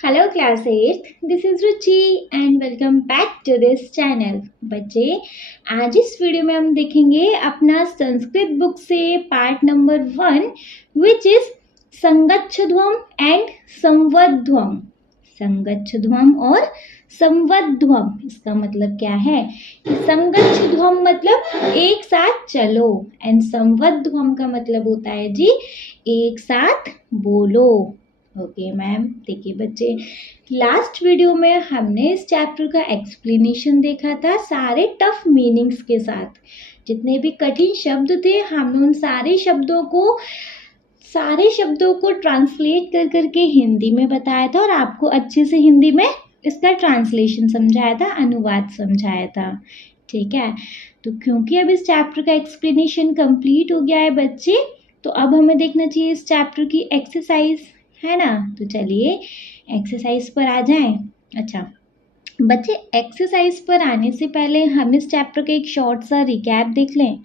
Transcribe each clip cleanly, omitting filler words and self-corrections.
Hello class 8, this is Ruchi and welcome back to this channel. बच्चे, आज इस video में हम देखेंगे अपना संस्कृत बुक से पार्ट नंबर 1 विच इज संगच्छध्वम एंड संवध्वम। संगच्छध्वम और संवध्वम, इसका मतलब क्या है कि संगच्छध्वम मतलब एक साथ चलो एंड संवध्वम का मतलब होता है जी एक साथ बोलो। ओके मैम, देखिए बच्चे, लास्ट वीडियो में हमने इस चैप्टर का एक्सप्लेनेशन देखा था सारे टफ मीनिंग्स के साथ। जितने भी कठिन शब्द थे हमने उन सारे शब्दों को ट्रांसलेट कर करके हिंदी में बताया था और आपको अच्छे से हिंदी में इसका ट्रांसलेशन समझाया था, अनुवाद समझाया था। ठीक है, तो क्योंकि अब इस चैप्टर का एक्सप्लेनेशन कंप्लीट हो गया है बच्चे, तो अब हमें देखना चाहिए इस चैप्टर की एक्सरसाइज, है ना। तो चलिए एक्सरसाइज पर आ जाएं। अच्छा बच्चे, एक्सरसाइज पर आने से पहले हम इस चैप्टर का एक शॉर्ट सा रिकैप देख लें,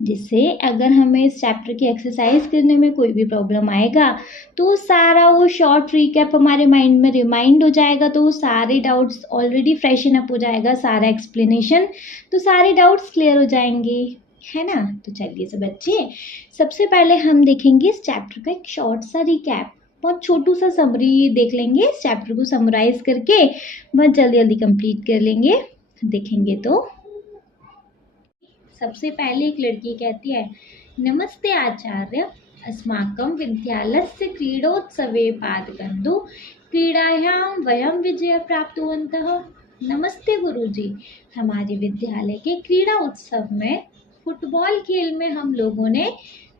जिससे अगर हमें इस चैप्टर की एक्सरसाइज करने में कोई भी प्रॉब्लम आएगा तो सारा वो शॉर्ट रिकैप हमारे माइंड में रिमाइंड हो जाएगा, तो वो सारे डाउट्स ऑलरेडी फ्रेशन अप हो जाएगा, सारा एक्सप्लेनेशन, तो सारे डाउट्स क्लियर हो जाएंगे, है ना। तो चलिए सब बच्चे, सबसे पहले हम देखेंगे इस चैप्टर का एक शॉर्ट सा रिकैप, बहुत छोटू सा समरी देख लेंगे, इस चैप्टर को समराइज करके बहुत जल्दी जल्दी कंप्लीट कर लेंगे। देखेंगे तो सबसे पहले एक लड़की कहती है, नमस्ते आचार्य, अस्माकं विद्यालयस्य क्रीडोत्सवे पादकन्दु क्रीडायां वयं विजय प्राप्तवन्तः। नमस्ते गुरुजी, हमारे विद्यालय के क्रीड़ा उत्सव में फुटबॉल खेल में हम लोगों ने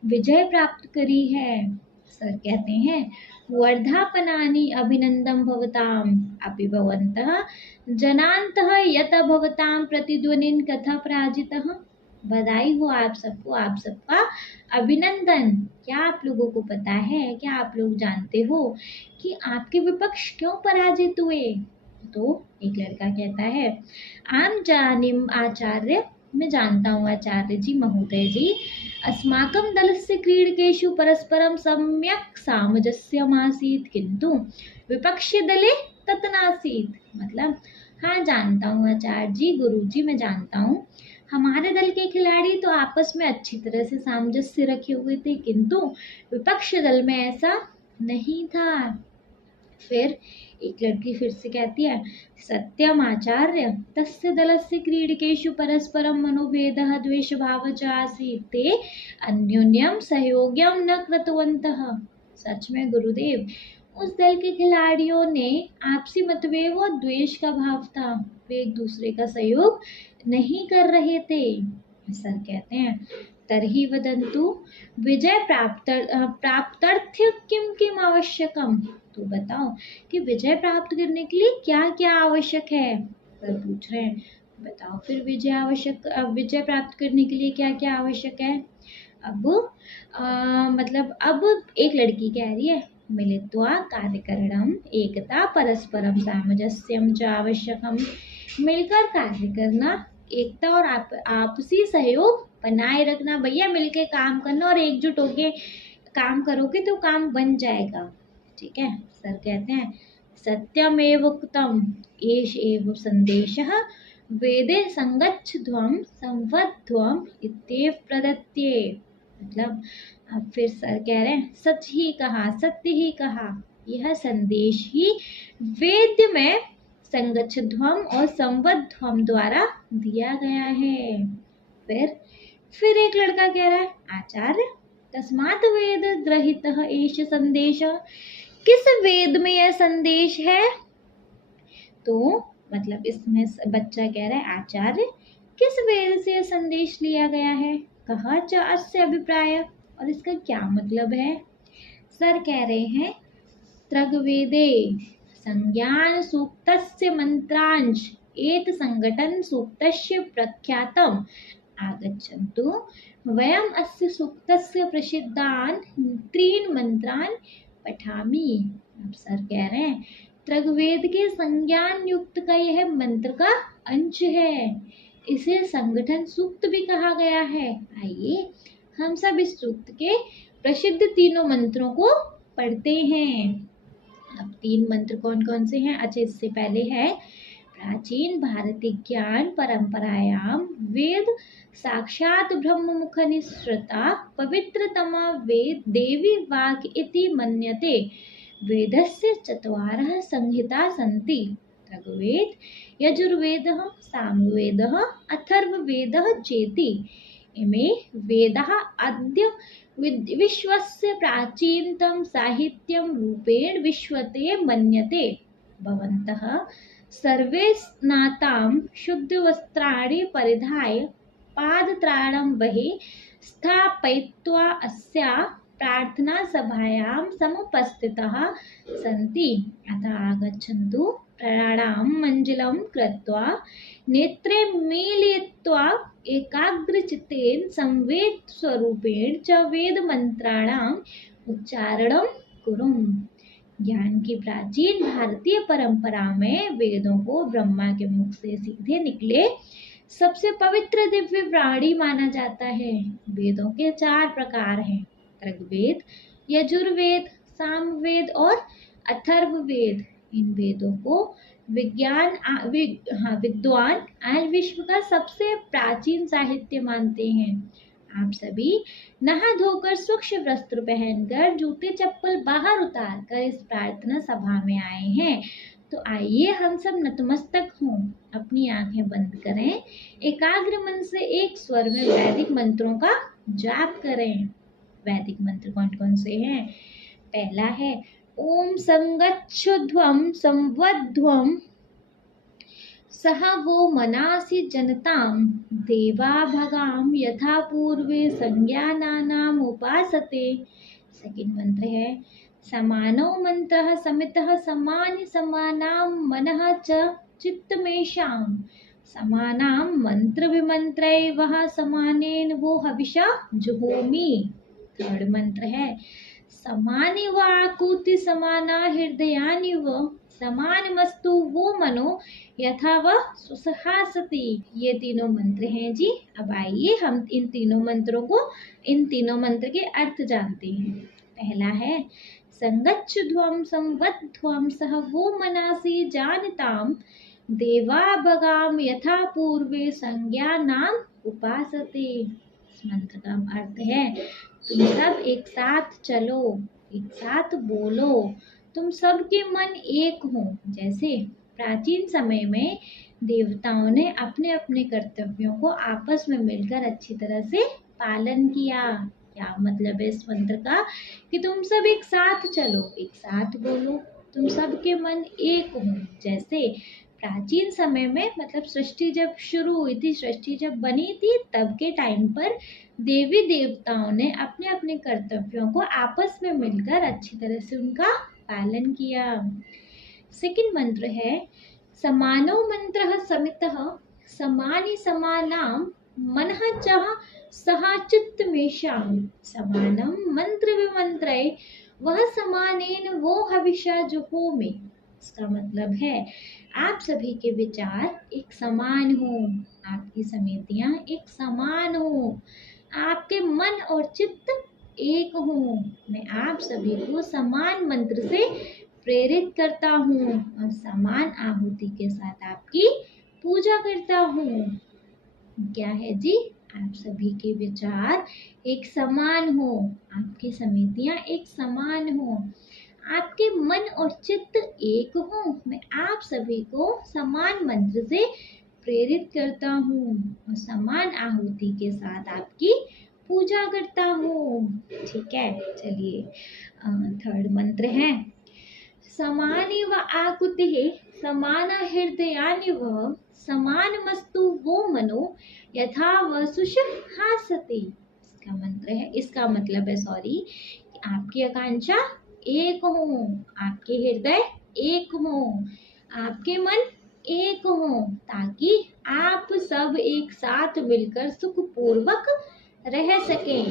विजय प्राप्त करी है। सर कहते हैं, वर्धापनानि अभिनंदन भवताम अपि भवन्तः जनान्तः यत भवतां प्रतिध्वनिन कथा पराजितः। बधाई हो आप सबको, आप सबका अभिनंदन। क्या आप लोगों को पता है, क्या आप लोग जानते हो कि आपके विपक्ष क्यों पराजित हुए? तो एक लड़का कहता है, आम जानिम आचार्य, मैं जानता हूँ आचार्य जी महोदय जी, अस्माकं दलस्य क्रीडकेषु परस्परं सम्यक् सामंजस्यमासीत् किन्तु विपक्षीदले तत् नासीत्। मतलब, हाँ जानता हूँ आचार्य जी, गुरु जी मैं जानता हूँ, हमारे दल के खिलाड़ी तो आपस में अच्छी तरह से सामंजस्य रखे हुए थे, किंतु विपक्ष दल में ऐसा नहीं था। फिर एक लड़की फिर से कहती है, सत्यम आचार्य, तस्य दलस्य क्रीडकेषु परस्परं मनोभेदः द्वेषभावः च आसीत्, ते अन्योन्यं सहयोग्यं न कृतवन्तः। सच में गुरुदेव, उस दल के खिलाड़ियों ने आपसी मतभेद और द्वेष का भाव था, वे एक दूसरे का सहयोग नहीं कर रहे थे। सर कहते हैं, तर्हि वदन्तु विजय प्राप्त्यर्थं किम किम आवश्यकम। तो बताओ कि विजय प्राप्त करने के लिए क्या क्या आवश्यक है। सर पूछ रहे हैं, बताओ फिर विजय प्राप्त करने के लिए क्या क्या आवश्यक है। अब अब एक लड़की कह रही है, मिलित्वा कार्यकरणम एकता परस्परम सामंजस्यम च आवश्यकम। मिलकर कार्य करना, एकता और आपसी सहयोग बनाए रखना, भैया मिलके काम करना और एकजुट होके काम करोगे तो काम बन जाएगा। ठीक है। सर कहते हैं, सत्यमेव उक्तम एष एव संदेशः वेदे संगच्छध्वम संवध्वम इत्येव प्रदत्ते। मतलब अब फिर सर कह रहे हैं, सच ही कहा, सत्य ही कहा, यह संदेश ही वेद में संगच्छध्वम और संवध्वम द्वारा दिया गया है। फिर एक लड़का कह रहा है, आचार्य, तस्मात् वेद ग्रहीतः एष संदेश। किस वेद में यह संदेश है? तो मतलब इसमें बच्चा कह रहा है, आचार्य, किस वेद से यह संदेश लिया गया है? कहा च अस्य अभिप्राय, और इसका क्या मतलब है? सर कह रहे हैं, ऋग्वेदे संज्ञान सूक्तस्य मंत्रांश एत संघटन सूक्तस्य प्रख्यातम आगच्छन्तु वयम अस्य सूक्तस्य प्रसिद्धान त्रीन मंत्रान पठामि। अब सर कह रहे हैं, ऋग्वेद के संज्ञान युक्त का यह मंत्र का अंश है, इसे संगठन सूक्त भी कहा गया है। आइए हम सब इस सूक्त के प्रसिद्ध तीनों मंत्रों को पढ़ते हैं। अब 3 मंत्र कौन कौन से हैं? अच्छा, इससे पहले है प्राचीन भारतीय ज्ञान परंपरायां वेद साक्षात ब्रह्म मुख निःसृता पवित्रतमा वेद देवी वाक् इति मन्यते। वेदस्य चत्वारः संहिता सन्ति। ऋग्वेद, यजुर्वेदः, सामवेदः, अथर्ववेदः चेति। इमे वेदाः अद्य विश्वस्य प्राचीनतम साहित्यं रूपेण विश्वते मन्यते। भवन्तः सर्वे स्नातां शुद्धवस्त्राणि परिधाय पादत्राणं बहिः स्थापयित्वा अस्याः प्रार्थनासभायां समुपस्थिताः सन्ति। अतः आगच्छन्तु, प्रणाममञ्जलं कृत्वा नेत्रे मीलयित्वा एकाग्रचित्तेन संवेदस्वरूपेण च वेदमन्त्राणाम् उच्चारणं कुरु। ज्ञान की प्राचीन भारतीय परंपरा में वेदों को ब्रह्मा के मुख से सीधे निकले सबसे पवित्र दिव्य प्राणी माना जाता है। वेदों के 4 प्रकार हैं: ऋग्वेद, यजुर्वेद, सामवेद और अथर्ववेद। इन वेदों को विद्वान आज विश्व का सबसे प्राचीन साहित्य मानते हैं। आप सभी नहा धोकर स्वच्छ वस्त्र पहनकर जूते चप्पल बाहर उतार कर इस प्रार्थना सभा में आए हैं। तो आइए हम सब नतमस्तक हों, अपनी आंखें बंद करें, एकाग्र मन से एक स्वर में वैदिक मंत्रों का जाप करें। वैदिक मंत्र कौन कौन से हैं? पहला है ओम संगच्छध्वं संवध्वं सह वो मनासि जनतां देवा भगाम यथा पूर्वे संज्ञानानाम उपासते। सेकंड मंत्र है समानो मंत्रः समितः समानि समानां मनः च चित्तमेषां समानां मंत्र विमंत्रै वह समानेन वो हविषा जुहोमि। थर्ड मंत्र है समानि व आकुति समाना हृदयानि व समानमस्तु वो मनो यथा वह सुसहासति। ये तीनों मंत्र हैं जी। अब आइए हम इन तीनों मंत्र के अर्थ जानते हैं। पहला है संगच्छध्वं संवध्वं सह वो मनासि जानताम देवा भगाम यथा पूर्वे संज्ञानाम उपासते। इस मंत्र का अर्थ है तुम सब एक साथ चलो, एक साथ बोलो, तुम सबके मन एक हो। जैसे प्राचीन समय में देवताओं ने अपने अपने कर्तव्यों को आपस में मिलकर अच्छी तरह से पालन किया। क्या मतलब है इस मंत्र का? कि तुम सब एक साथ चलो, एक साथ बोलो, तुम सबके मन एक हो। जैसे प्राचीन समय में मतलब सृष्टि जब शुरू हुई थी, सृष्टि जब बनी थी, तब के टाइम पर देवी देवताओं ने अपने अपने कर्तव्यों को आपस में मिलकर अच्छी तरह से उनका पालन किया। सेकंड मंत्र है समानो मंत्रः समितः समानि समानां मनः च सह चित्तमेषां समानं मंत्र विमंत्रै वह समानेन वो हविषा जुहोमि। इसका मतलब है आप सभी के विचार एक समान हो, आपकी समितियां एक समान हो, आपके मन और चित्त एक हो। मैं आप सभी को समान मंत्र से प्रेरित करता हूँ और समान आहुति के साथ आपकी पूजा करता हूँ। क्या है जी? आप सभी के विचार एक समान हो, आपकी समितियां एक समान हो, आपके मन और चित्त एक हो। मैं आप सभी को समान मंत्र से प्रेरित करता हूँ और समान आहुति के साथ आपकी पूजा करता हूँ। ठीक है, चलिए थर्ड मंत्र है समानि व आकुतिः समाना हृदयानि व समानमस्तु वो मनो यथा वह सुषुप्हासति। इसका मंत्र है, इसका मतलब है कि आपकी आकांक्षा एक हो, आपके हृदय एक हो, आपके मन एक हो, ताकि आप सब एक साथ मिलकर सुखपूर्वक रह सकें।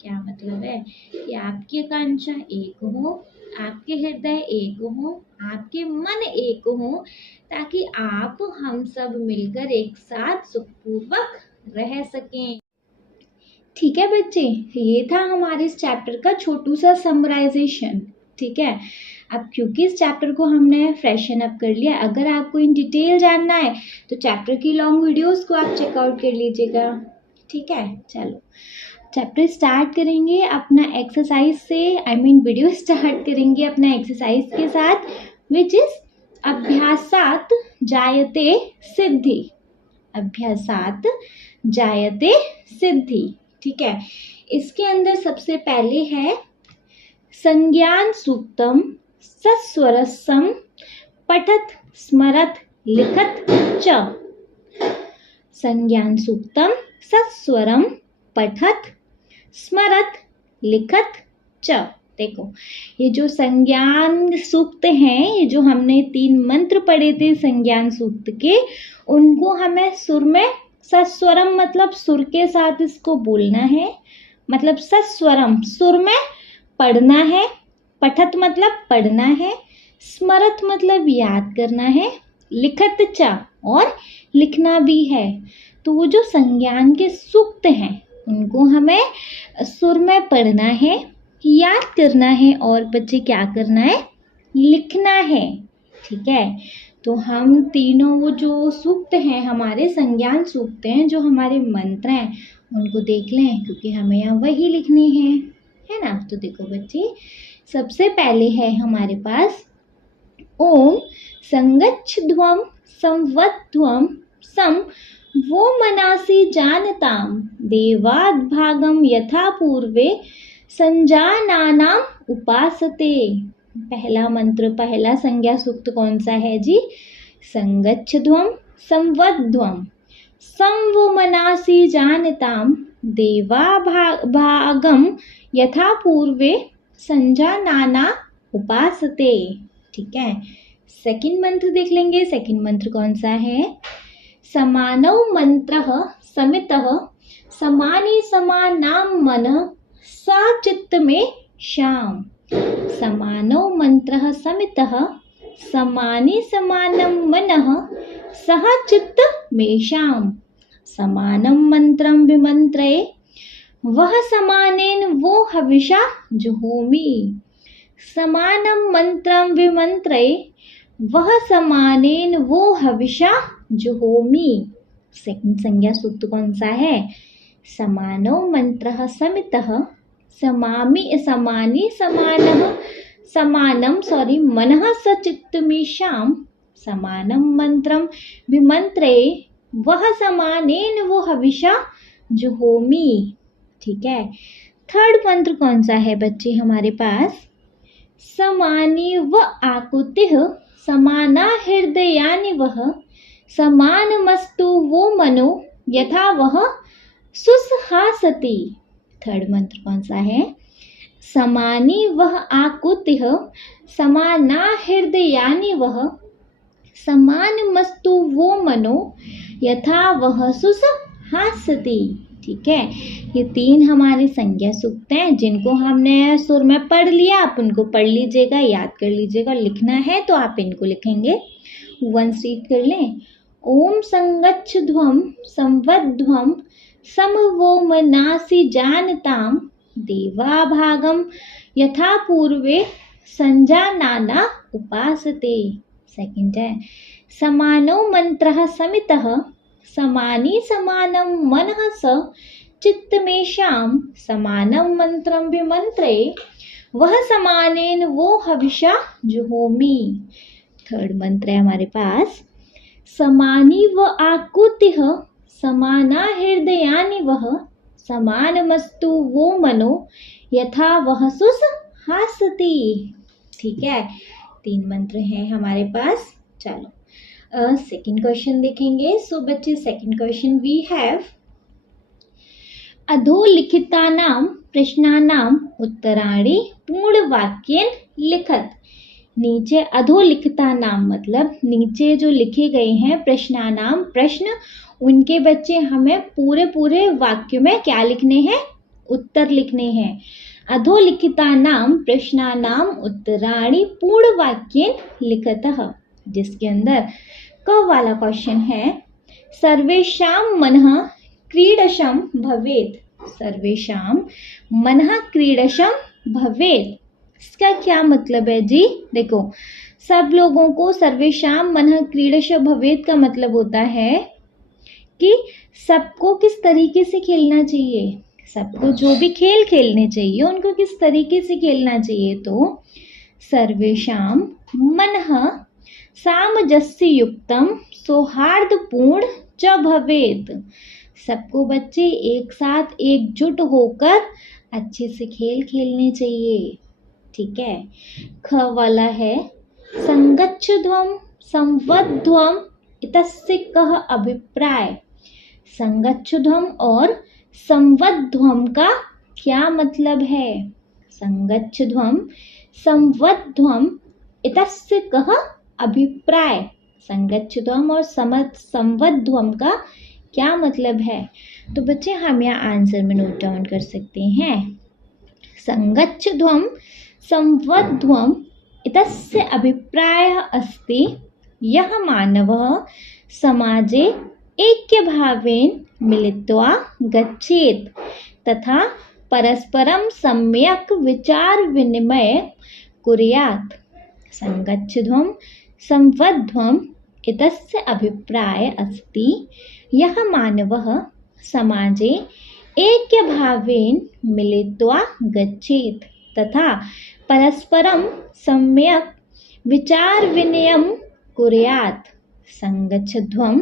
क्या मतलब है कि आपकी आकांक्षा एक हो, आपके हृदय एक हो, आपके मन एक हो, ताकि आप हम सब मिलकर एक साथ सुखपूर्वक रह सकें। ठीक है बच्चे, ये था हमारे इस चैप्टर का छोटू सा समराइजेशन। ठीक है, अब क्योंकि इस चैप्टर को हमने फ्रेशन अप कर लिया, अगर आपको इन डिटेल जानना है तो चैप्टर की लॉन्ग वीडियोस को आप चेकआउट कर लीजिएगा। ठीक है, चलो चैप्टर स्टार्ट करेंगे अपना एक्सरसाइज से, वीडियो स्टार्ट करेंगे अपना एक्सरसाइज के साथ, विच इज अभ्यासात जायते सिद्धि। अभ्यासात जायते सिद्धि। ठीक है, इसके अंदर सबसे पहले है संज्ञान सूक्तम सस्वरसम पठत स्मरत लिखत च। संज्ञान सूक्तम सस्वरम पठत स्मरत लिखत च। देखो ये जो संज्ञान सूक्त हैं, ये जो हमने 3 मंत्र पढ़े थे संज्ञान सूक्त के, उनको हमें सुर में सस्वरम मतलब सुर के साथ इसको बोलना है, मतलब सस्वरम सुर में पढ़ना है, पठत मतलब पढ़ना है, स्मरत मतलब याद करना है, लिखत च और लिखना भी है। तो वो जो संज्ञान के सूक्त हैं उनको हमें सुर में पढ़ना है, याद करना है और बच्चे क्या करना है, लिखना है। ठीक है, तो हम तीनों वो जो सूक्त हैं हमारे संज्ञान सूक्त हैं, जो हमारे मंत्र हैं, उनको देख लें क्योंकि हमें यहाँ वही लिखने हैं, है ना। तो देखो बच्चे, सबसे पहले है हमारे पास ओम संगच्छध्वम संवध्वम सम वो मनासी जानताम देवाद भागम यथा पूर्वे संजानानाम उपासते। पहला मंत्र, पहला संज्ञा सूक्त कौन सा है जी, संगच्छध्वम संवध्वम सम वो मनासी जानताम देवा भागम यथा पूर्वे संजानाना उपासते। ठीक है, सेकंड मंत्र देख लेंगे। सेकंड मंत्र कौन सा है, समानौ मंत्रः समितः समानी समानाम मन सा चित्त में श्याम। समानौ मंत्रः समितः समानी समानम मनः सह चित्त में श्याम। समानम मंत्रम विमंत्रे वह समानेन वो हविषा जुहोमि। समानम मंत्रम विमंत्रे वह समानेन वो हविषा जुहोमि। सेकंड संज्ञा सूक्त कौन सा है, समानो मंत्रः समितः समानी समानः समानम मनः स चित्तमीशाम। समानम मंत्रम विमंत्रे वह समानेन वो हविषा जुहोमि। ठीक है, थर्ड मंत्र कौन सा है बच्चे हमारे पास, समानी व आकुतिः समाना हृदयानि वह समानमस्तु वो मनो यथा वह सुसहासति। थर्ड मंत्र कौन सा है, समानी वह आकुतिः समाना हृदयानि वह समानमस्तु वो मनो यथा वह सुसहासति। ठीक है, ये 3 हमारे संज्ञा सूक्त हैं जिनको हमने सुर में पढ़ लिया। आप उनको पढ़ लीजिएगा, याद कर लीजिएगा, लिखना है तो आप इनको लिखेंगे। वंस रीड कर लें, ओम संगच्छध्वम संवध्वम सम वो मनासी जानताम देवा भागम यथा पूर्वे संजानाना उपासते। सेकंड है, समानो मंत्रः समितः समानी समानम मनः स चित्त में श्याम। समानम मंत्रम विमंत्रे वह समानेन वो हविषा जुहोमि। थर्ड मंत्र है हमारे पास, समानी व आकुतिः समाना हृदयानि वह समानमस्तु वो मनो यथा वह सुसहासति। ठीक है, 3 मंत्र हैं हमारे पास। चलो सेकंड क्वेश्चन देखेंगे। सो बच्चे, सेकंड क्वेश्चन वी हैव अधोलिखितानां प्रश्नानां उत्तराणि पूर्ण वाक्येन लिखत। नीचे अधोलिखितानां मतलब नीचे जो लिखे गए हैं प्रश्नानाम प्रश्न, उनके बच्चे हमें पूरे वाक्य में क्या लिखने हैं, उत्तर लिखने हैं। अधोलिखितानां प्रश्नानां उत्तराणि पूर्ण वाक्येन लिखतः, जिसके अंदर क वाला क्वेश्चन है, सर्वेषां मनः क्रीडशं भवेत्। सर्वेषां मनः क्रीडशं भवेत्। इसका क्या मतलब है जी? देखो, सब लोगों को सर्वेषां मनः क्रीडश भवेत् का मतलब होता है कि सबको किस तरीके से खेलना चाहिए, सबको जो भी खेल खेलने चाहिए उनको किस तरीके से खेलना चाहिए। तो सर्वेषां मनः सामंजस्य युक्तम सौहार्दपूर्ण च भवेत्। सबको बच्चे एक साथ एकजुट होकर अच्छे से खेल खेलने चाहिए। ठीक है। ख वाला है संगच्छध्वम संवध्वम इतस्य कः अभिप्राय। संगच्छध्वम और संवध्वम का क्या मतलब है? संगच्छध्वम संवध्वम इतस्य कः अभिप्राय। संगच्छध्वम और संवध्वम का क्या मतलब है? तो बच्चे हम यहाँ आंसर में नोट डाउन कर सकते हैं। संगच्छध्वम संवध्वम इतस्य अभिप्रायः अस्ति यः मानवः समाजे ऐक्यभावेन मिलित्वा गच्छेत् तथा परस्परं सम्यक् विचार विनिमय कुर्यात्। संगच्छध्वम संवध्वम इतस्य अभिप्राय अस्ति यः मानवः समाजे ऐक्यभावेन मिलित्वा गच्छेत् तथा परस्परं सम्यक् विचार विनिमयं कुर्यात्। संगच्छध्वम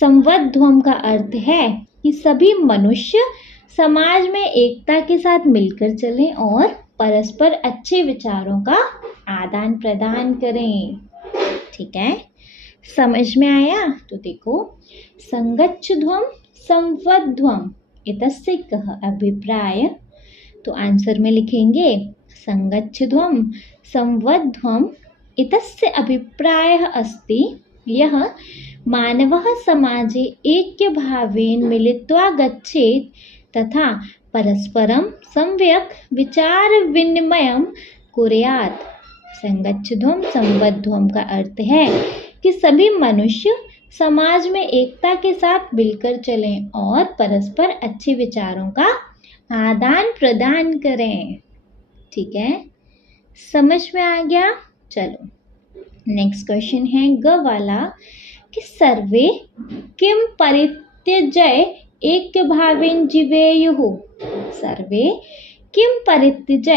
संवध्वम का अर्थ है कि सभी मनुष्य समाज में एकता के साथ मिलकर चलें और परस्पर अच्छे विचारों का आदान प्रदान करें। ठीक है, समझ में आया? तो देखो, संगच्छध्वम संवध्वम इतस्य कः अभिप्राय। तो आंसर में लिखेंगे संगच्छध्वम संवध्वम इतस्य अभिप्रायः अस्ति यः मानवः समाजे ऐक्यभावेन मिलित्वा गच्छेत् तथा परस्परं सम्यक् विचार विनिमयं कुर्यात्। संगच्छध्वम संवध्वम का अर्थ है कि सभी मनुष्य समाज में एकता के साथ मिलकर चलें और परस्पर अच्छे विचारों का आदान प्रदान करें। ठीक है, समझ में आ गया? चलो नेक्स्ट क्वेश्चन है ग वाला कि सर्वे किम परित्यज्य ऐक्यभावेन जीवेयुः। सर्वे किम परित्यज्य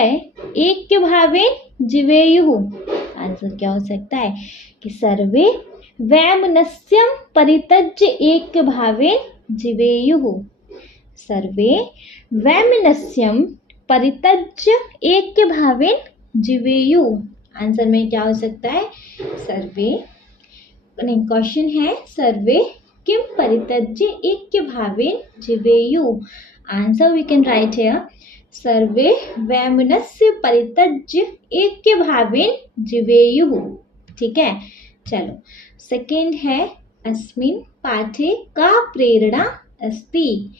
ऐक्यभावेन जीवेयुः। आंसर क्या हो सकता है कि सर्वे वैमनस्यं परित्यज्य ऐक्यभावेन जीवेयुः। सर्वे वैमनस्यं परित्यज्य ऐक्यभावेन जीवेयुः। आंसर में क्या हो सकता है? सर्वे, क्वेश्चन है सर्वे किम परित्यज्य ऐक्यभावेन जीवेयुः। Answer we can write here सर्वे वैमनस्य परित्यज्य ऐक्यभावेन जीवेयुः। ठीक है, चलो सेकेंड है अस्मिन् पाठे का प्रेरणा अस्ति।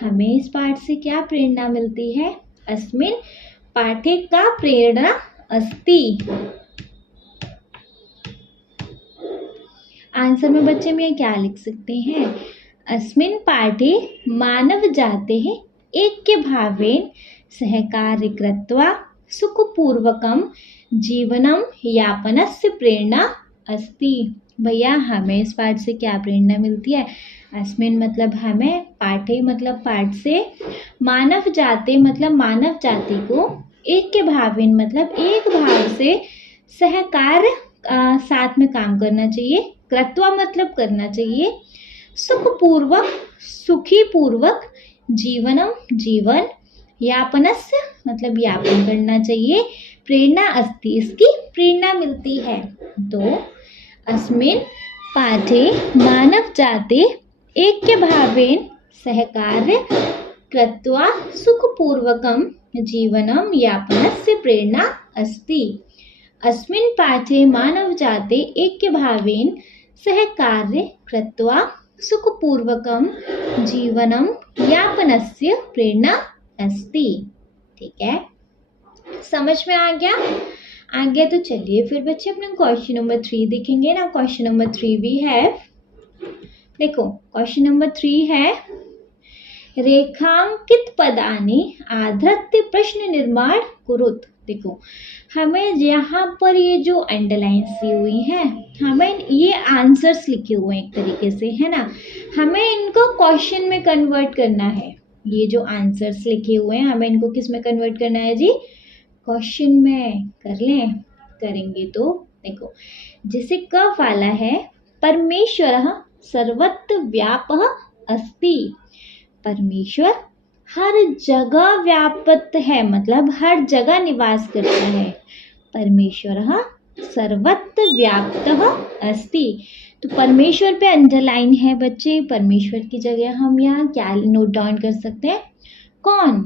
हमें इस पाठ से क्या प्रेरणा मिलती है? अस्मिन् पाठे का प्रेरणा अस्ति। आंसर में बच्चे में क्या लिख सकते हैं? अस्मिन् पाठे मानव जातेः ऐक्यभावेन सहकार्य कृत्वा सुखपूर्वकं जीवनं यापनस्य प्रेरणा अस्ति। भैया हमें इस पाठ से क्या प्रेरणा मिलती है? अस्मिन् मतलब हमें, पाठे मतलब पाठ से, मानव जाते मतलब मानव जाति को, ऐक्यभावेन मतलब एक भाव से, सहकार्य साथ में काम करना चाहिए, कृत्वा मतलब करना चाहिए, सुखपूर्वक सुखी पूर्वक, जीवनम जीवन, यापनस्य मतलब यापन करना चाहिए, प्रेरणा अस्ति इसकी प्रेरणा मिलती है। तो अस्मिन् पाठे मानव जाते ऐक्यभावेन सहकार्य कृत्वा सुखपूर्वकं जीवनं यापनस्य प्रेरणा अस्ति। अस्मिन् पाठे मानव जाते ऐक्यभावेन सहकार्य कृत्वा सुखपूर्वकं जीवनं यापनस्य प्रेरणा अस्ति। ठीक है, समझ में आ गया? आ गया तो चलिए फिर बच्चे अपने क्वेश्चन नंबर 3 देखेंगे ना। क्वेश्चन नंबर 3 भी है, देखो क्वेश्चन नंबर 3 है रेखांकित पदानि आधृत्य प्रश्न निर्माण कुरुत। देखो, हमें यहाँ पर ये जो अंडरलाइन सी हुई है, हमें ये आंसर्स लिखे हुए हैं एक तरीके से, है ना। हमें इनको क्वेश्चन में कन्वर्ट करना है। ये जो आंसर्स लिखे हुए हैं हमें इनको किस में कन्वर्ट करना है जी? क्वेश्चन में। कर लें? करेंगे तो देखो, जैसे क वाला है, परमेश्वरः सर्वत्र व्यापः अस्ति। परमेश्वर हर जगह व्याप्त है, मतलब हर जगह निवास करता है। परमेश्वरः सर्वत्र व्याप्तः अस्ति। तो परमेश्वर पे अंडरलाइन है बच्चे। परमेश्वर की जगह हम यहाँ क्या नोट डाउन कर सकते हैं? कौन?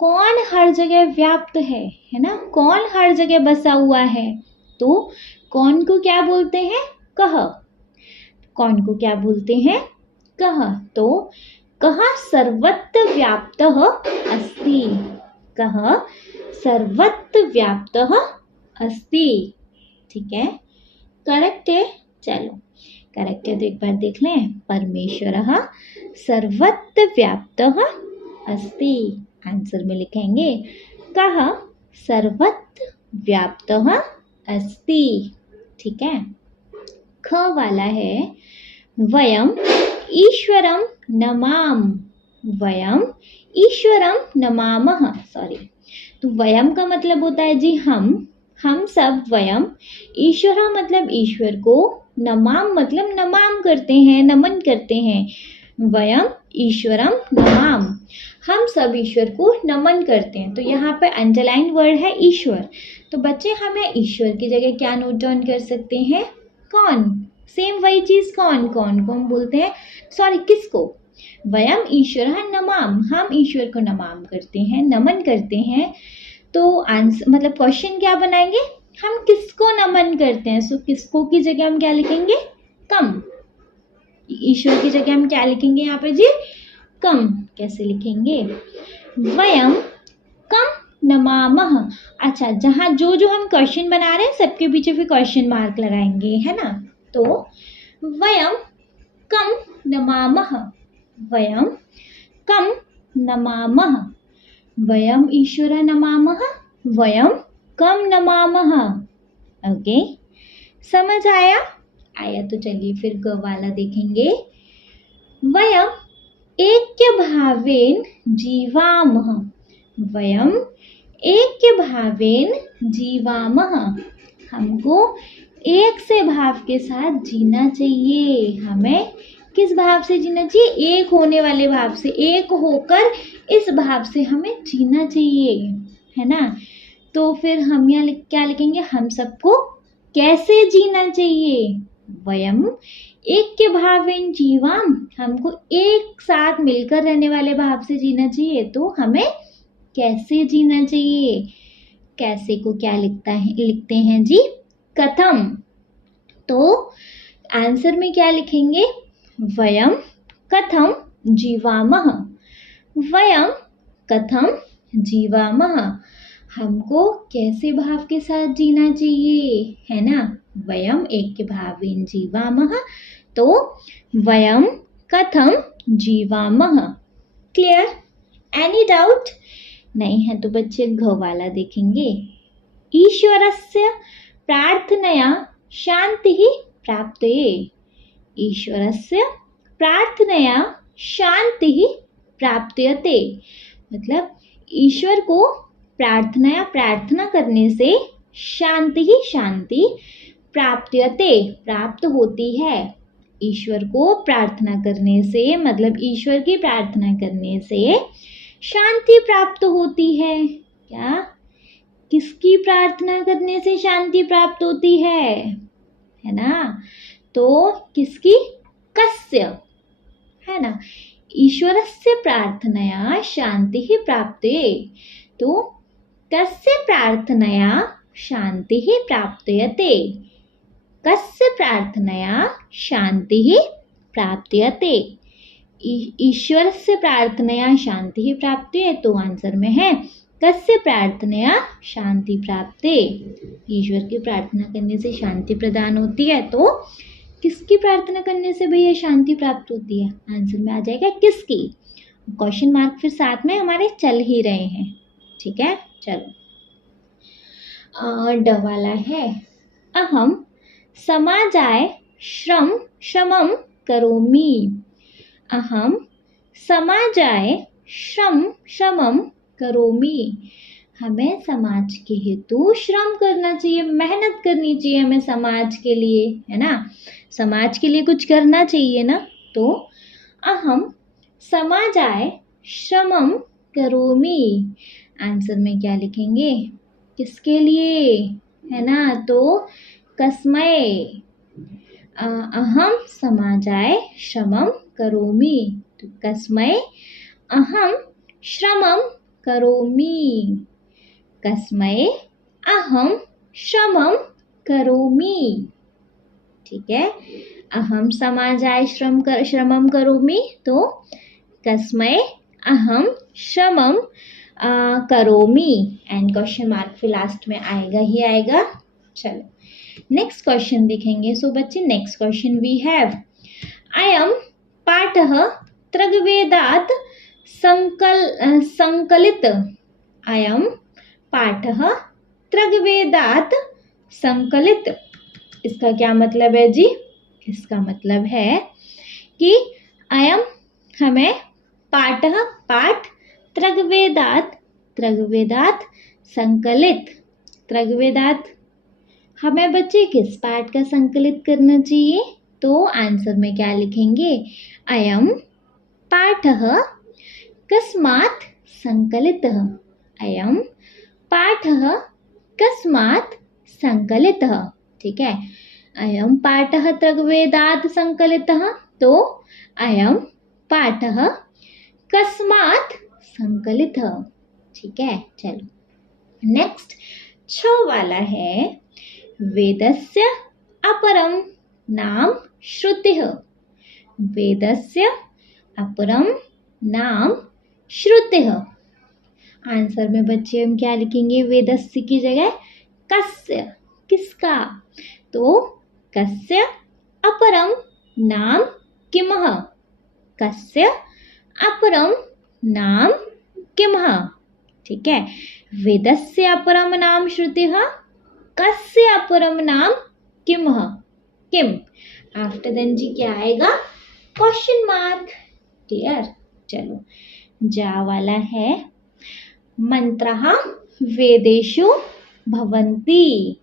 कौन हर जगह व्याप्त है ना। कौन हर जगह बसा हुआ है? तो कौन को क्या बोलते हैं? कह। कौन को क्या बोलते हैं? कह। तो कह सर्वत्र व्याप्तः अस्ति। कह सर्वत्र व्याप्तः अस्ति। ठीक है, करेक्ट है। चलो, करेक्ट है तो एक बार देख लें। परमेश्वरः सर्वत्र व्याप्तः अस्ति। आंसर में लिखेंगे कह सर्वत्र व्याप्तः अस्ति। ठीक है। ख वाला है, वयम ईश्वरं नमाम। वयम ईश्वरं नमामः। सॉरी, तो वयम का मतलब होता है जी हम सब। वयम ईश्वर मतलब ईश्वर को, नमाम मतलब नमाम करते हैं, नमन करते हैं। वयम ईश्वरम नमाम, हम सब ईश्वर को नमन करते हैं। तो यहाँ पे अंडरलाइन वर्ड है ईश्वर। तो बच्चे हमें ईश्वर की जगह क्या नोट डाउन कर सकते हैं? कौन? सेम वही चीज, कौन को हम बोलते हैं, सॉरी किसको? वयम ईश्वर नमाम, हम ईश्वर को नमाम करते हैं, नमन करते हैं। तो आंसर मतलब क्वेश्चन क्या बनाएंगे? हम किसको नमन करते हैं? सो किसको की जगह हम क्या लिखेंगे? कम। ईश्वर की जगह हम क्या लिखेंगे यहाँ पे जी? कम। कैसे लिखेंगे? वयम कम नमामः। अच्छा, जहाँ जो हम क्वेश्चन बना रहे हैं सबके पीछे फिर क्वेश्चन मार्क लगाएंगे, है ना। तो वयम कम नमामः। वयम कम नमामः। वयम ईश्वर नमामः। वयम कम नमामः। ओके, समझ आया? आया तो चलिए फिर ग वाला देखेंगे। वयम ऐक्य भावेन जीवामः। वयम ऐक्य भावेन जीवामः। हमको एक से भाव के साथ जीना चाहिए। हमें किस भाव से जीना चाहिए? एक होने वाले भाव से, एक होकर इस भाव से हमें जीना चाहिए, है ना। तो फिर हम यहाँ क्या लिखेंगे? हम सबको कैसे जीना चाहिए? वयम ऐक्य भावेन जीवाम, हमको एक साथ मिलकर रहने वाले भाव से जीना चाहिए। तो हमें कैसे जीना चाहिए? कैसे को क्या लिखते हैं जी? कथम। तो आंसर में क्या लिखेंगे? वयम कथम जीवामः। वयम कथम जीवामः, हमको कैसे भाव के साथ जीना चाहिए, है ना। वयम ऐक्य भावेन जीवामः, तो वयम कथम जीवामः। क्लियर? Any doubt? नहीं है तो बच्चे घ वाला देखेंगे। ईश्वरस्य प्रार्थनया शांतिः प्राप्तये। ईश्वरस्य प्रार्थनया शांतिः प्राप्यते, मतलब ईश्वर को प्रार्थना करने से शांति ही शांति प्राप्यते प्राप्त होती है। ईश्वर को प्रार्थना करने से मतलब ईश्वर की प्रार्थना करने से शांति प्राप्त होती है। क्या? किसकी प्रार्थना करने से शांति प्राप्त होती है ना। तो किसकी? कस्य, है ना। ईश्वरस्य प्रार्थनया शांतिः प्राप्यते, तो कस्य प्रार्थनया शांतिः प्राप्यते? कस्य प्रार्थनया शांतिः प्राप्यते? ईश्वरस्य प्रार्थनया शांतिः प्राप्यते, तो आंसर में है कस्य प्रार्थनया शांति प्राप्ते। ईश्वर की प्रार्थना करने से शांति प्रदान होती है, तो किसकी प्रार्थना करने से भैया शांति प्राप्त होती है? आंसर में आ जाएगा किसकी। क्वेश्चन मार्क फिर साथ में हमारे चल ही रहे हैं, ठीक है। चलो, ड वाला है अहम समाजाय श्रम श्रमम करोमि। अहम समाजाय श्रम श्रमम करोमि। हमें समाज के हेतु श्रम करना चाहिए, मेहनत करनी चाहिए हमें समाज के लिए, है ना। समाज के लिए कुछ करना चाहिए ना। तो अहम समाजाय श्रमम करोमि। आंसर में क्या लिखेंगे, किसके लिए, है ना। तो कस्मै। अहम समाजाय श्रमम करोमि। तो कस्मै अहम श्रमम करोमि। कस्मै अहम श्रमम करोमि। ठीक है, अहम समाजाय श्रमम करोमि, तो कस्मै अहम श्रमम करोमि। एंड क्वेश्चन मार्क फिर लास्ट में आएगा ही आएगा। चलो नेक्स्ट क्वेश्चन देखेंगे। सो बच्चे नेक्स्ट क्वेश्चन वी हैव अयम पाठः ऋग्वेदात् संकलित। अयम पाठः ऋग्वेदात् संकलित। इसका क्या मतलब है जी, इसका मतलब है कि अयम हमें पाठः पाठ ऋग्वेदात् संकलित। ऋग्वेदात् हमें बच्चे किस पाठ का संकलित करना चाहिए। तो आंसर में क्या लिखेंगे, अयम पाठः कस्मात् संकलितः। अयम पाठः कस्मात् संकलितः। ठीक है, अयम पाठः ऋग्वेदात् संकलितः, तो अयम पाठः कस्मात् संकलितः। ठीक है, चलो नेक्स्ट 6 वाला है वेदस्य अपरम नाम श्रुतिः। वेदस्य अपरम नाम श्रुतिः। आंसर में बच्चे हम क्या लिखेंगे, वेदस्य की जगह कस्य, किसका। तो कस्य अपरम नाम किमः। कस्य अपरम नाम किमः। ठीक है, वेदस्य अपरम नाम श्रुतिः, कस्य अपरम नाम किमः, किम। आफ्टर देन जी क्या आएगा, क्वेश्चन मार्क। क्लियर। चलो जा वाला है मंत्रः वेदेषु भवन्ति।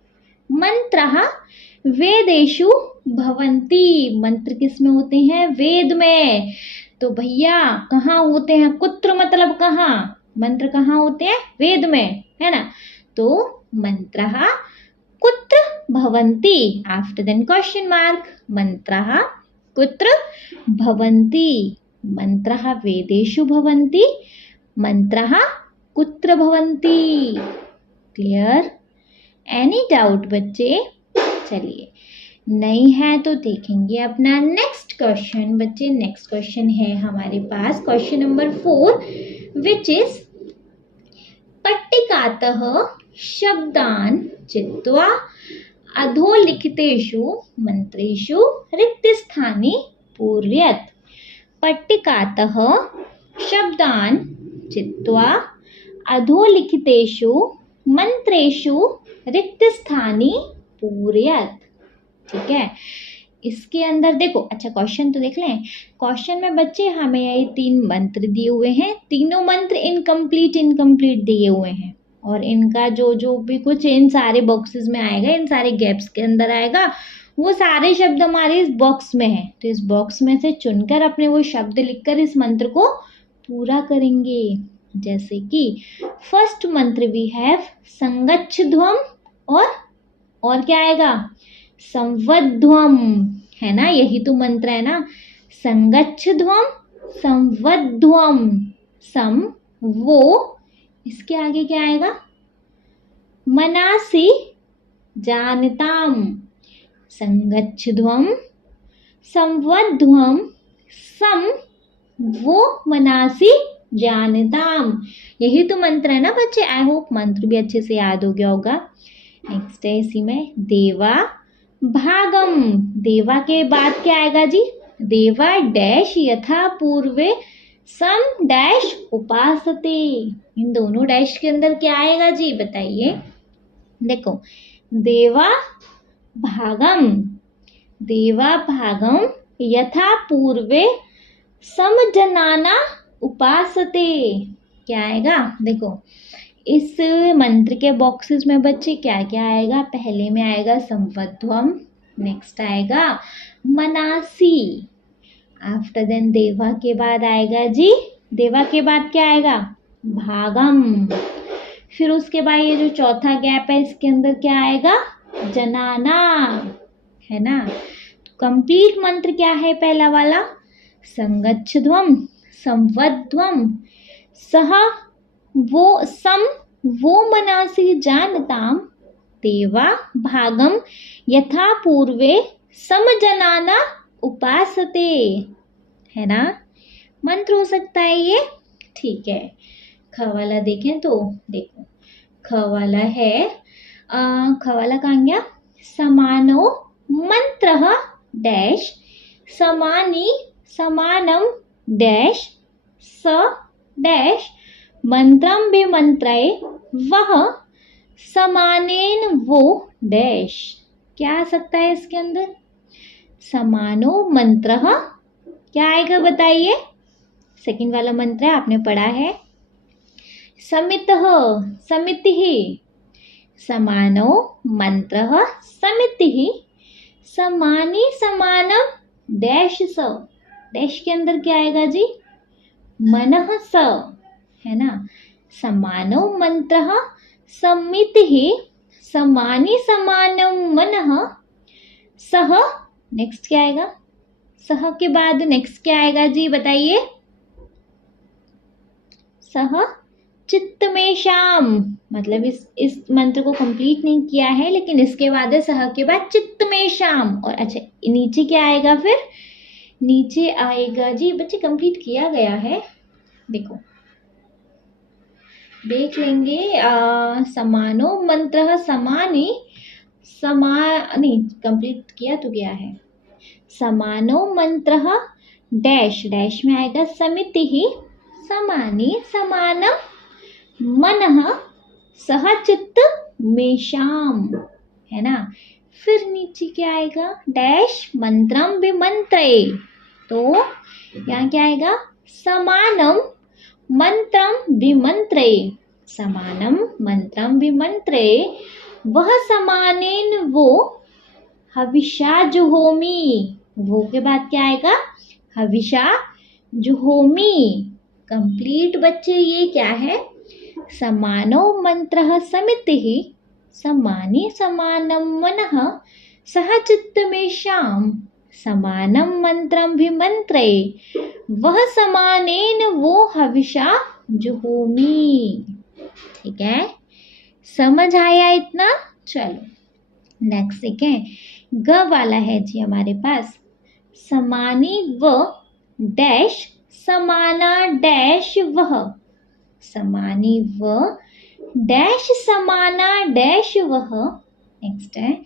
मंत्रः वेदेषु भवन्ति। मंत्र किस में होते हैं, वेद में। तो भैया कहाँ होते हैं, कुत्र मतलब कहाँ, मंत्र कहाँ होते हैं, वेद में, है ना। तो मंत्रः कुत्र भवन्ति। आफ्टर देन क्वेश्चन मार्क, मंत्रः कुत्र भवन्ति। मंत्रः वेदेषु भवन्ति, मंत्रः कुत्र भवन्ति। क्लियर। एनी डाउट बच्चे। चलिए नहीं है तो देखेंगे अपना नेक्स्ट क्वेश्चन। बच्चे नेक्स्ट क्वेश्चन है हमारे पास क्वेश्चन नंबर 4 विच इज पट्टिकातः शब्दान चित्वा अधोलिखितेषु मंत्रेषु रिक्तस्थानि पूरयेत्। पट्टिकातः शब्दान चित्वा अधोलिखितेषु मंत्रेषु रिक्तस्थानि पूरयेत्। ठीक है, इसके अंदर देखो, अच्छा क्वेश्चन तो देख लें। क्वेश्चन में बच्चे हमें ये 3 मंत्र दिए हुए हैं, तीनों मंत्र इनकम्प्लीट दिए हुए हैं, और इनका जो भी कुछ इन सारे बॉक्सेस में आएगा, इन सारे गैप्स के अंदर आएगा, वो सारे शब्द हमारे इस बॉक्स में है। तो इस बॉक्स में से चुनकर अपने वो शब्द लिखकर इस मंत्र को पूरा करेंगे। जैसे कि फर्स्ट मंत्र वी हैव संगच्छध्वम, और क्या आएगा, संवध्वम, है ना। यही तो मंत्र है ना, संगच्छध्वम संवध्वम। सम वो, इसके आगे क्या आएगा, मनासि जानताम। संगच्छध्वम संवध्वम सम वो मनासि जानताम। यही तो मंत्र है ना बच्चे। आई होप मंत्र भी अच्छे से याद हो गया होगा। नेक्स्ट है इसी में देवा भागम। देवा के बाद क्या आएगा जी, देवा डैश यथा पूर्वे सम डैश उपासते। इन दोनों डैश के अंदर क्या आएगा जी बताइए। देखो, देवा भागम, देवा भागम यथा पूर्वे समजनाना उपासते। क्या आएगा? देखो, इस मंत्र के बॉक्सेस में बच्चे क्या क्या आएगा? पहले में आएगा संवध्वम, नेक्स्ट आएगा मनासी, आफ्टर देन देवा के बाद आएगा जी, देवा के बाद क्या आएगा? भागम। फिर उसके बाद ये जो चौथा गैप है इसके अंदर क्या आएगा? जनाना, है ना। कंप्लीट मंत्र क्या है पहला वाला? संगच्छध्वम, संवध्वम, सह वो मनासी जानताम, देवा भागम यथा पूर्वे समजनाना उपासते, है ना। मंत्र हो सकता है ये, ठीक है। ख वाला देखें तो देखो, ख वाला है, ख वाला कहाँ गया? समानो मंत्रः डैश समानी समानम डैश स डैश मंत्रम विमंत्रये वह समानेन वो डैश। क्या आ सकता है इसके अंदर? समानो मंत्रः, क्या आएगा बताइए? सेकंड वाला मंत्र है, आपने पढ़ा है। समितः, समितिः, समानो मंत्रः समितिः, समानी समानम डैश स, डैश के अंदर क्या आएगा जी? मनः स, है ना। समानो मंत्रः समितिः, समानी समानम मनः सह, नेक्स्ट क्या आएगा? सह के बाद नेक्स्ट क्या आएगा जी बताइए? सह चित्तमेशाम, मतलब इस मंत्र को कंप्लीट नहीं किया है, लेकिन इसके बाद है सह के बाद चित्तमेशाम। और अच्छा, नीचे क्या आएगा? फिर नीचे आएगा जी, बच्चे कंप्लीट किया गया है, देखो देख लेंगे। समानो मंत्र समानी नहीं, कंप्लीट किया तो गया है। समानो मंत्र डैश, डैश में आएगा समिति ही, समानी समानम मनः सह चित्त मेषाम, है ना। फिर नीचे क्या आएगा? डैश मंत्रम विमंत्रये, तो यहाँ क्या आएगा? समानम मंत्रम विमंत्रये, समानम मंत्रम विमंत्रये वह समानेन वो हविषा जुहोमी, वो के बाद क्या आएगा? हविषा जुहोमी। कंप्लीट बच्चे ये क्या है? समानो मंत्रः समितिः, समानी समानम मनः सह चित्तमेषाम, समानम मंत्रम विमंत्रये वह समानेन वो हविषा जुहोमी। ठीक है, समझ आया इतना? चलो नेक्स्ट ठीक है, ग वाला है जी हमारे पास। समानी व डैश समाना डैश वह, समानी व डैश समाना डैश वह। नेक्स्ट है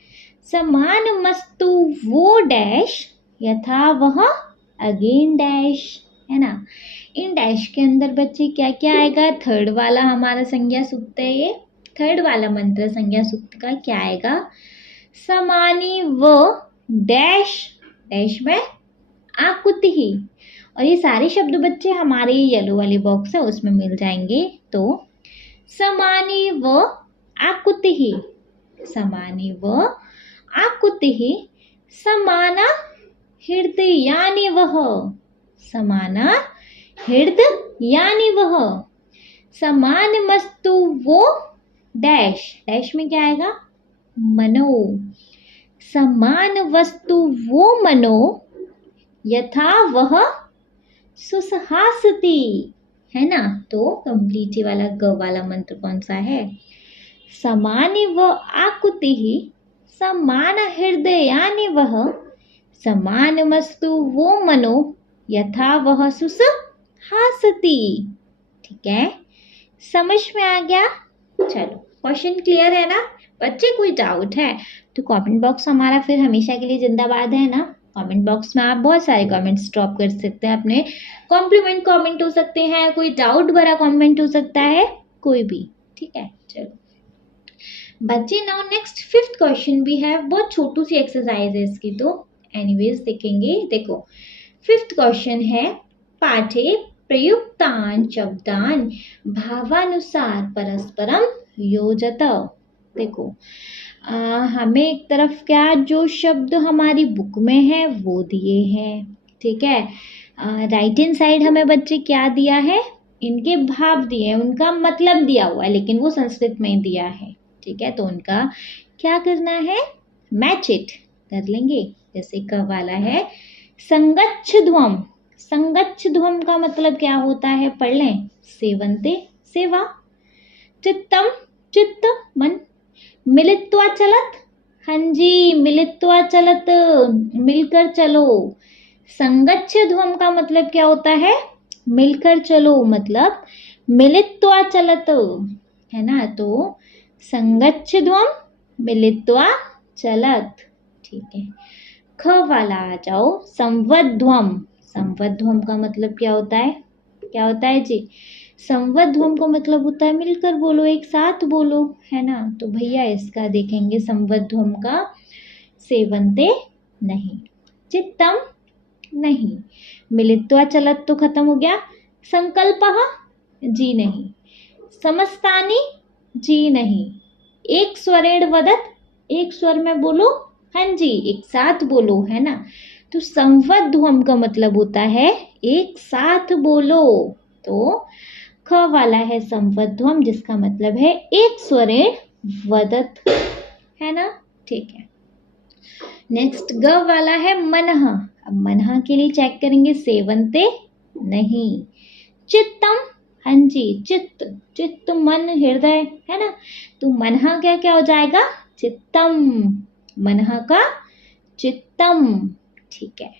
समान मस्तु वो डैश यथा वह अगेन डैश, है ना। इन डैश के अंदर बच्चे क्या क्या आएगा? थर्ड वाला हमारा संज्ञा सूक्त है, ये थर्ड वाला मंत्र संज्ञा सूक्त का क्या आएगा? समानी व डैश, डैश में आकुति ही। और ये सारे शब्द बच्चे हमारे येलो वाले बॉक्स है उसमें मिल जाएंगे। तो समानी व आकुति ही, समानी व आकुति ही, समाना हृदय यानी वह, समाना हृदय यानी वह। समान मस्तु वो डैश, डैश में क्या आएगा? मनो, समान वस्तु वो मनो यथा वह सुसहासति, है ना। तो कंप्लीट वाला ग वाला मंत्र कौन सा है? समानी व आकुति ही, समान हृदयानि वह, समान वस्तु वो मनो यथा वह सुसहासति। ठीक है, समझ में आ गया? चलो क्वेश्चन क्लियर है ना बच्चे? कोई डाउट है तो कमेंट बॉक्स हमारा फिर हमेशा के लिए जिंदाबाद है ना। कमेंट बॉक्स में आप बहुत सारे कमेंट्स ड्रॉप कर सकते हैं, अपने कॉम्प्लीमेंट कमेंट हो सकते हैं, कोई डाउट भरा कमेंट हो सकता है, कोई भी। ठीक है, चलो बच्चे नाउ नेक्स्ट फिफ्थ क्वेश्चन भी है, बहुत छोटू सी एक्सरसाइज है इसकी, तो एनीवेज देखेंगे। देखो फिफ्थ क्वेश्चन है, पाठे प्रयुक्तान शब्दान भावानुसार परस्परम योजत। देखो हमें एक तरफ क्या जो शब्द हमारी बुक में है वो दिए हैं, ठीक है। राइट हैंड साइड हमें बच्चे क्या दिया है, इनके भाव दिए हैं, उनका मतलब दिया हुआ है, लेकिन वो संस्कृत में दिया है, ठीक है। तो उनका क्या करना है, मैच इट कर लेंगे। जैसे क वाला है संगच्छध्वम, संगच्छध्वम का मतलब क्या होता है, पढ़ लें, सेवन्ते सेवा, चित्तम चित्त मन, मिलित्वा चलत, हाँ जी मिलित्वा चलत, मिलकर चलो। संगच्छध्वम का मतलब क्या होता है, मिलकर चलो, मतलब मिलित्वा चलत, है ना। तो संगच्छध्वम मिलित्वा चलत, ठीक है। ख वाला आ जाओ, संवध्वम, संवध्वम का मतलब क्या होता है, क्या होता है जी, संवध्वम का मतलब होता है मिलकर बोलो, एक साथ बोलो, है ना। तो भैया इसका देखेंगे संवध्वम का, सेवन्ते नहीं, चित्तम नहीं, मिलित्वा चलत तो खत्म हो गया, संकल्पः जी नहीं, समस्तानि जी नहीं, एक स्वरेण वदत, एक स्वर में बोलो, हाँ जी एक साथ बोलो, है ना। तो संवध्वम का मतलब होता है एक साथ बोलो, तो ख वाला है संवध्वम, जिसका मतलब है एक स्वरेण वदत, है ना, ठीक है। नेक्स्ट ग वाला है मनः, अब मनः के लिए चेक करेंगे, सेवन्ते नहीं, चित्तम, हाँ जी चित्त, चित्त मन हृदय, है ना। तो मनः क्या क्या हो जाएगा, चित्तम, मनः का चित्तम, ठीक है।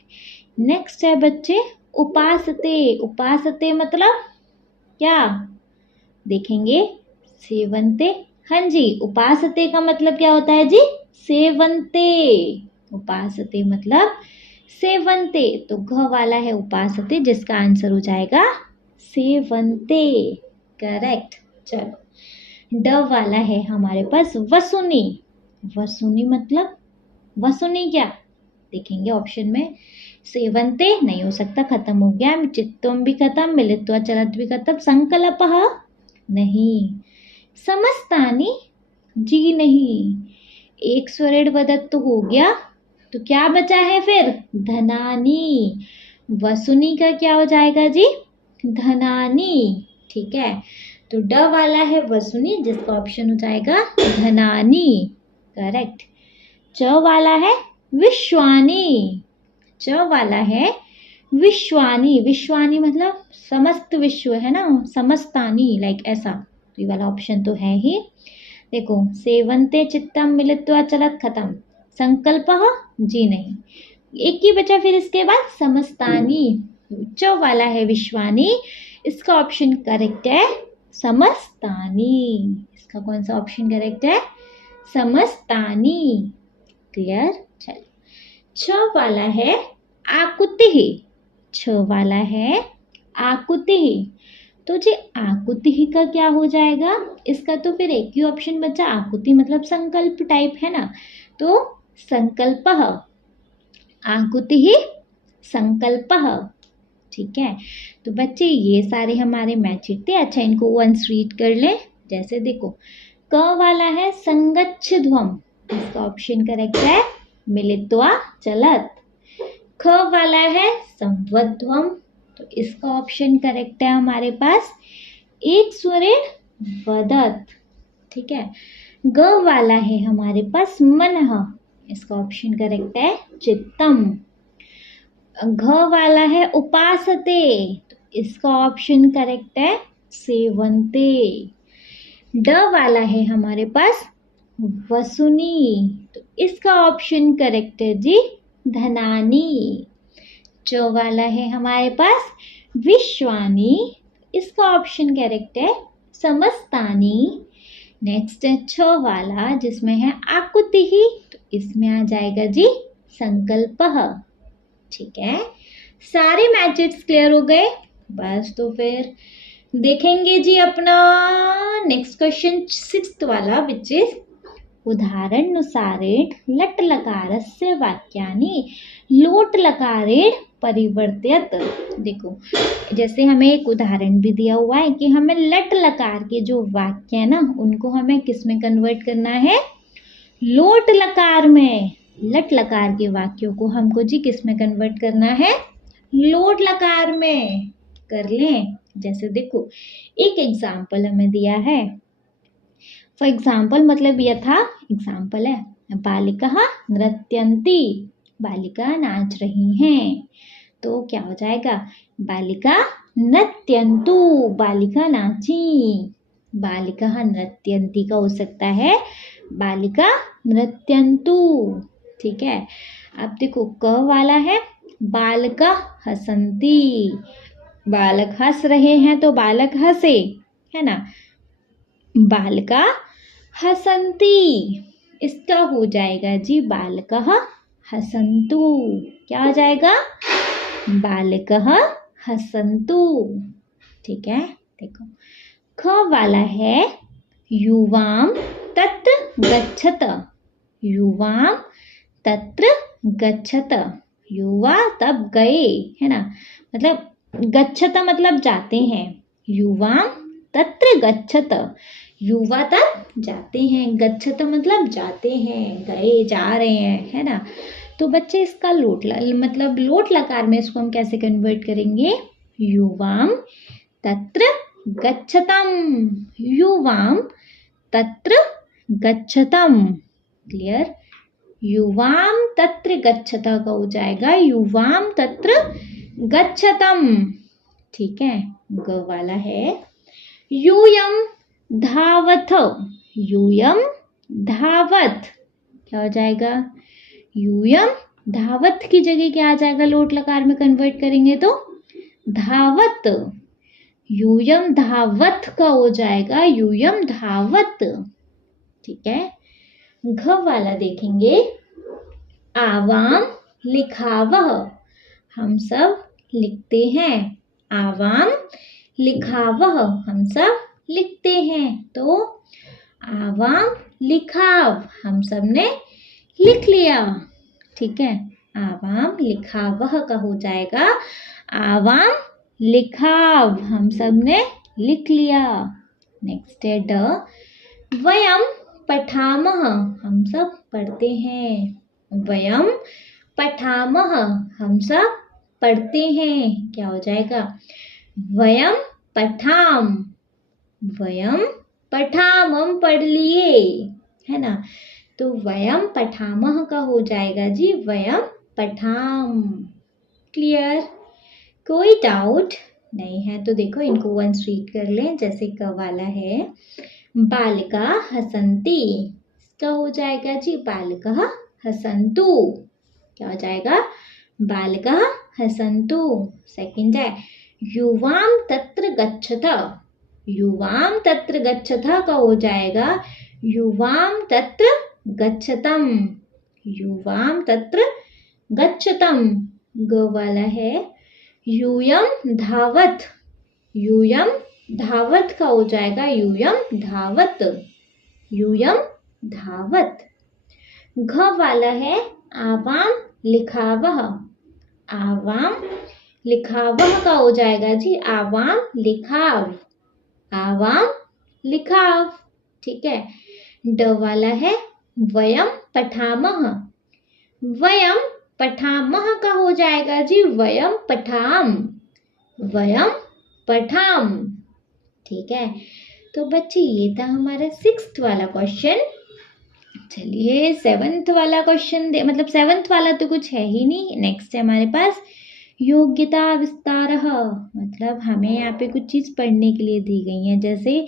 नेक्स्ट है बच्चे उपासते, उपासते मतलब क्या देखेंगे, सेवन्ते, हाँ जी उपासते का मतलब क्या होता है जी, सेवन्ते, उपासते मतलब सेवन्ते, तो घ वाला है उपासते, जिसका आंसर हो जाएगा सेवन्ते, करेक्ट। चलो ड वाला है हमारे पास वसुनी, वसुनी मतलब, वसुनी क्या देखेंगे ऑप्शन में, सेवन्ते नहीं हो सकता, खत्म हो गया, चित्तम भी खत्म, मिलित्वा चलत भी खत्म, संकल्पः नहीं, समस्तानि जी नहीं, एक स्वरेण वदत तो हो गया, तो क्या बचा है फिर, धनानी, वसुनी का क्या हो जाएगा जी, धनानी, ठीक है। तो ड वाला है वसुनी, जिसका ऑप्शन हो जाएगा धनानी, करेक्ट। च वाला है विश्वानी, च वाला है विश्वानी, विश्वानी मतलब समस्त विश्व, है ना, समस्तानी लाइक ऐसा, तो ये वाला ऑप्शन तो है ही। देखो सेवन्ते चित्तम मिलित्वा चलत खत्म, संकल्पः जी नहीं, एक ही बचा फिर इसके बाद समस्तानी, च वाला है विश्वानी, इसका ऑप्शन करेक्ट है समस्तानी, इसका कौन सा ऑप्शन करेक्ट है, समस्तानी, क्लियर। चलो छ वाला है आकुतिः, छ वाला है आकुतिः, तो जी आकुतिः का क्या हो जाएगा, इसका तो फिर एक ही ऑप्शन बचा, आकुति मतलब संकल्प टाइप, है ना, तो संकल्पः, आकुतिः संकल्पः, ठीक है। तो बच्चे ये सारे हमारे मैचिक थे, अच्छा इनको वंस रीड कर लें। जैसे देखो क वाला है संगच्छध्वम, इसका ऑप्शन करेक्ट है मिलित्वा चलत। ख वाला है संवध्वम, तो इसका ऑप्शन करेक्ट है हमारे पास एक स्वरेण वदत, ठीक है। ग वाला है हमारे पास मनः, इसका ऑप्शन करेक्ट है चित्तम। घ वाला है उपासते, तो इसका ऑप्शन करेक्ट है सेवन्ते। ड वाला है हमारे पास वसुनी, तो इसका ऑप्शन करेक्ट है जी धनानी। च वाला है हमारे पास विश्वानी, इसका ऑप्शन करेक्ट है समस्तानी। नेक्स्ट है छ वाला जिसमें है आकुतिः, तो इसमें आ जाएगा जी संकल्पः, ठीक है। सारे मैचेस क्लियर हो गए, बस तो फिर देखेंगे जी अपना नेक्स्ट क्वेश्चन सिक्स्थ वाला, विच इज उदाहरणानुसारेण लट् लकारस्य वाक्यानि लोट् लकारेण परिवर्त्यत। देखो जैसे हमें एक उदाहरण भी दिया हुआ है कि हमें लट लकार के जो वाक्य है ना उनको हमें किस में कन्वर्ट करना है, लोट लकार में। लट लकार के वाक्यों को हमको जी किस में कन्वर्ट करना है, लोट लकार में। कर लें, जैसे देखो एक एग्जाम्पल हमें दिया है। फॉर एग्जाम्पल मतलब यह था, एग्जाम्पल है बालिका नृत्यन्ति, बालिका नाच रही हैं। तो क्या हो जाएगा, बालिका नृत्यन्तु, बालिका नाची। बालिका नृत्यन्ति का हो सकता है बालिका नृत्यन्तु। ठीक है, अब देखो क वाला है बालका हसन्ति, बालक हंस रहे हैं तो बालक हंसे, है ना। बालका हसन्ति, इसका हो जाएगा जी बालकः हसन्तु। क्या हो जाएगा, बालकः हसन्तु। ठीक है, देखो ख वाला है युवां तत्र गच्छत, युवां तत्र गच्छत, युवा तब गए, है ना। मतलब गच्छत मतलब जाते हैं, युवां तत्र गच्छत, युवा तब जाते हैं, गच्छत मतलब जाते हैं, गए जा रहे हैं, है ना। तो बच्चे इसका मतलब लोट लकार में इसको हम कैसे कन्वर्ट करेंगे, युवां तत्र गच्छतम, युवां तत्र गच्छतम। क्लियर, युवां तत्र गच्छत का हो जाएगा युवां तत्र गच्छतम। ठीक है, ग वाला है यूयं धावथ, यूयं धावत, क्या हो जाएगा, यूयं धावत की जगह क्या आ जाएगा, लोट लकार में कन्वर्ट करेंगे तो धावत, यूयं धावत का हो जाएगा यूयं धावत। ठीक है, घ वाला देखेंगे आवाम लिखावह, हम सब लिखते हैं, आवाम लिखावह, हम सब लिखते हैं। तो आवाम लिखाव, हम सब ने लिख लिया। ठीक है, आवाम लिखावह का हो जाएगा आवाम लिखाव, हम सब ने लिख लिया। नेक्स्ट है ड, वयम पठामह, हम सब पढ़ते हैं, वयम पठामह, हम सब पढ़ते हैं। क्या हो जाएगा, वयम पठाम, वयम पठाम, हम पढ़ लिए, है ना। तो वयम पठामह का हो जाएगा जी वयम पठाम। क्लियर, कोई डाउट नहीं है तो देखो इनको वंस रीड कर लें। जैसे क वाला है बालिका हसन्ति, इसका हो जाएगा जी बालिका हसन्तु। क्या हो जाएगा, बालिका हसन्तु। सेकंड है युवां तत्र गच्छत, युवां तत्र गच्छत का हो जाएगा युवां तत्र गच्छतम, युवां तत्र गच्छतम। ग वाला है यूयं धावत, यूयं धावत का हो जाएगा यूयं धावत, यूयं धावत। घ वाला है आवाम लिखावह, आवाम लिखावह का हो जाएगा जी आवाम लिखाव, आवाम लिखाव। ठीक है, ड वाला है वयम पठामह, वयम पठामह का हो जाएगा जी वयम पठाम, वयम पठाम। ठीक है, तो बच्चे ये था हमारा 6th वाला क्वेश्चन। चलिए 7th वाला क्वेश्चन मतलब 7th वाला तो कुछ है ही नहीं। नेक्स्ट है हमारे पास योग्यता विस्तारः, मतलब हमें यहाँ पे कुछ चीज़ पढ़ने के लिए दी गई है। जैसे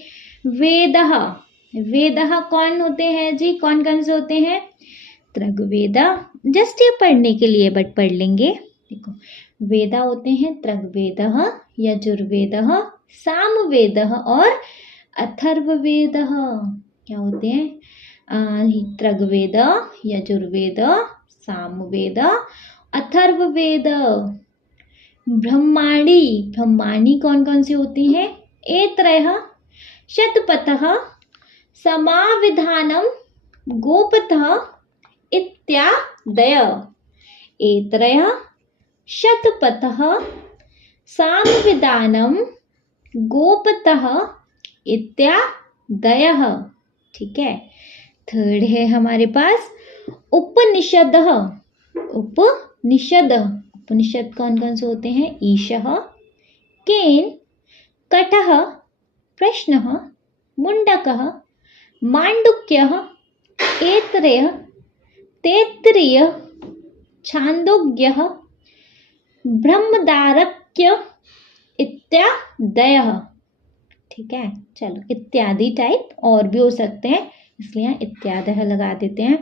वेदः, वेदः कौन होते हैं जी, कौन कौन से होते हैं, ऋग्वेद, जस्ट ये पढ़ने के लिए बट पढ़ लेंगे। देखो वेदा होते हैं ऋग्वेदः, यजुर्वेदः, सामवेदः और अथर्ववेदः। क्या होते हैं, ऋग्वेद, यजुर्वेद, सामवेद, अथर्ववेद। ब्रह्माणी, ब्रह्माणी कौन कौन सी होती हैं, एत्रयः, शतपथः, समाविधानम, गोपतः इत्यादय। एत्रयः शतपथः सामवेदानं गोपतः इत्यादयः। ठीक है। थर्ड है हमारे पास उपनिषदः। उपनिषद, उपनिषद कौन कौन से होते हैं? ईशः, केन, कटः, प्रश्नः, मुंडकः, मांडुक्यः, ऐत्रेयः, तैत्तिरीयः, छांदोग्यः, ब्रह्मदारण्यक इत्यादयः। ठीक है। चलो, इत्यादि टाइप और भी हो सकते हैं, इसलिए यहाँ इत्यादयः लगा देते हैं।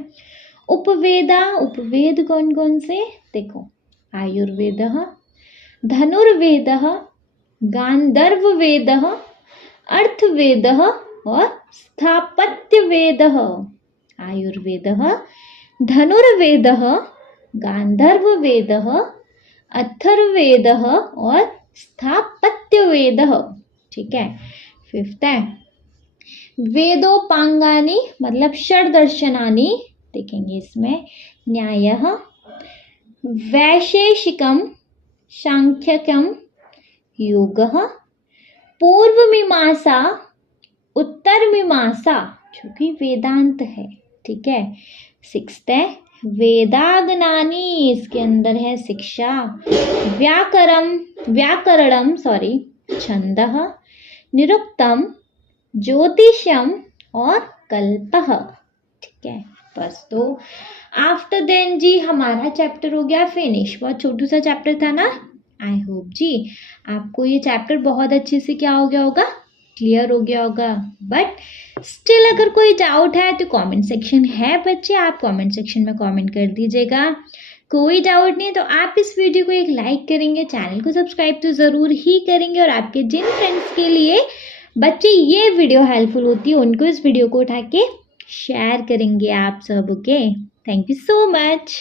उपवेदा, उपवेद कौन कौन से? देखो, आयुर्वेदः, धनुर्वेदः, गांधर्ववेदः, अर्थवेदः और स्थापत्यवेदः। आयुर्वेदः, धनुर्वेदः, गांधर्ववेदः, अथर्ववेदः और स्थापत्यवेदः। ठीक है। फिफ्थ है वेदोपांगानि, मतलब षड्दर्शनानि। देखेंगे इसमें न्यायः, वैशेषिकम, सांख्यिकम, योगः, पूर्वमीमांसा, उत्तरमीमांसा, जो कि वेदांत है। ठीक है। सिक्स्थ है वेदागनानि, इसके अंदर है शिक्षा, व्याकरणम छंदः, निरुक्तम, ज्योतिषम और कल्पः। ठीक है। बस, तो आफ्टर देन जी हमारा चैप्टर हो गया फिनिश। बहुत छोटू सा चैप्टर था ना। आई होप जी आपको ये चैप्टर बहुत अच्छे से क्या हो गया होगा, क्लियर हो गया होगा। बट स्टिल अगर कोई डाउट है तो कमेंट सेक्शन है बच्चे, आप कमेंट सेक्शन में कमेंट कर दीजिएगा। कोई डाउट नहीं तो आप इस वीडियो को एक लाइक करेंगे, चैनल को सब्सक्राइब तो ज़रूर ही करेंगे, और आपके जिन फ्रेंड्स के लिए बच्चे ये वीडियो हेल्पफुल होती है उनको इस वीडियो को उठा के शेयर करेंगे आप सब। Okay, thank you so much.